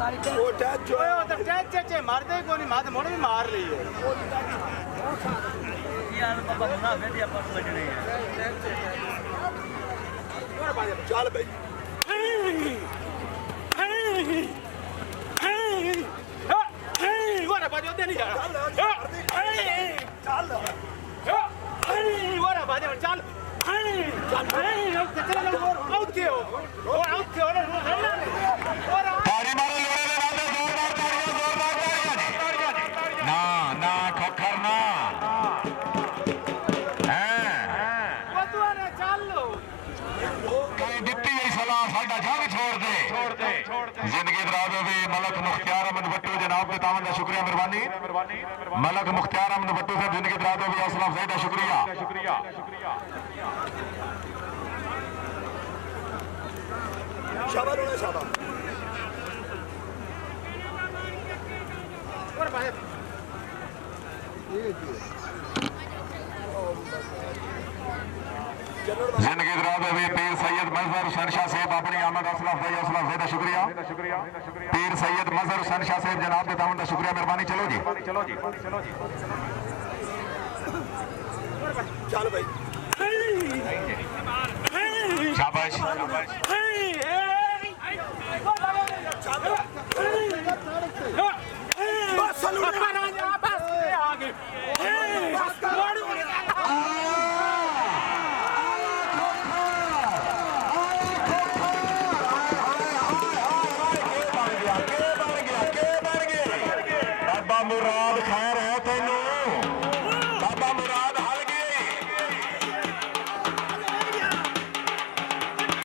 ਉਹ ਟੈਚ ਓਏ ਉਹ ਤਾਂ ਟੈਚ ਮਾਰਦੇ ਹੀ ਕੋਈ ਨਹੀਂ ਮਾਰ ਮੁੜ ਵੀ ਮਾਰ ਲਈ ਹੈ ਯਾਰ ਬਾਬਾ ਨਾ ਵੇਦੀ ਆਪਾਂ ਸੋਚਣੇ ਚੱਲ ਬਈ ਵਾਰਾ ਬਾਜੋ ਤੇ ਨਹੀਂ ਯਾਰ ਚੱਲ ਵਾਰਾ ਬਾਜੋ ਚੱਲ ਤਾੜੀ ਮਾਰੋ ਲੋੜੇ ਦੇ ਵਾਦੇ ਜ਼ੋਰਦਾਰ ਤਾੜੀਆਂ ਨਾ ਨਾ ਖੱਖਰ ਨਾ ਕਈ ਦਿੱਤੀ ਗਈ ਸਲਾਹ ਸਾਡਾ ਜੰਗ ਛੋੜ ਦੇ ਜ਼ਿੰਦਗੀ ਦਰਾਜ਼ ਹੋਵੇ ਮਲਕ ਮੁਖਤਿਆਰ ਅਹਿਮਦ ਬੱਟੂ ਜਨਾਬ ਦੇ ਤਾਵਨ ਦਾ ਸ਼ੁਕਰੀਆ ਮਿਹਰਬਾਨੀ ਮਲਕ ਮੁਖਤਿਆਰ ਅਹਿਮਦ ਬੱਟੂ ਸਾਹਿਬ ਜ਼ਿੰਦਗੀ ਦਰਾਜ਼ ਹੋਵੇ ਹੌਸਲਾ ਅਫਜ਼ਾਈ ਦਾ ਸ਼ੁਕਰੀਆ शाबाश होना शाबाश और भाई जिंदगी दराज होवे पीर सैयद मजहर हुसैन शाह साहब अपनी आमद हौसला अफजाई का शुक्रिया पीर सैयद मजहर हुसैन शाह साहब जनाब के तावन का शुक्रिया मेहरबानी चलो जी चल भाई शाबाश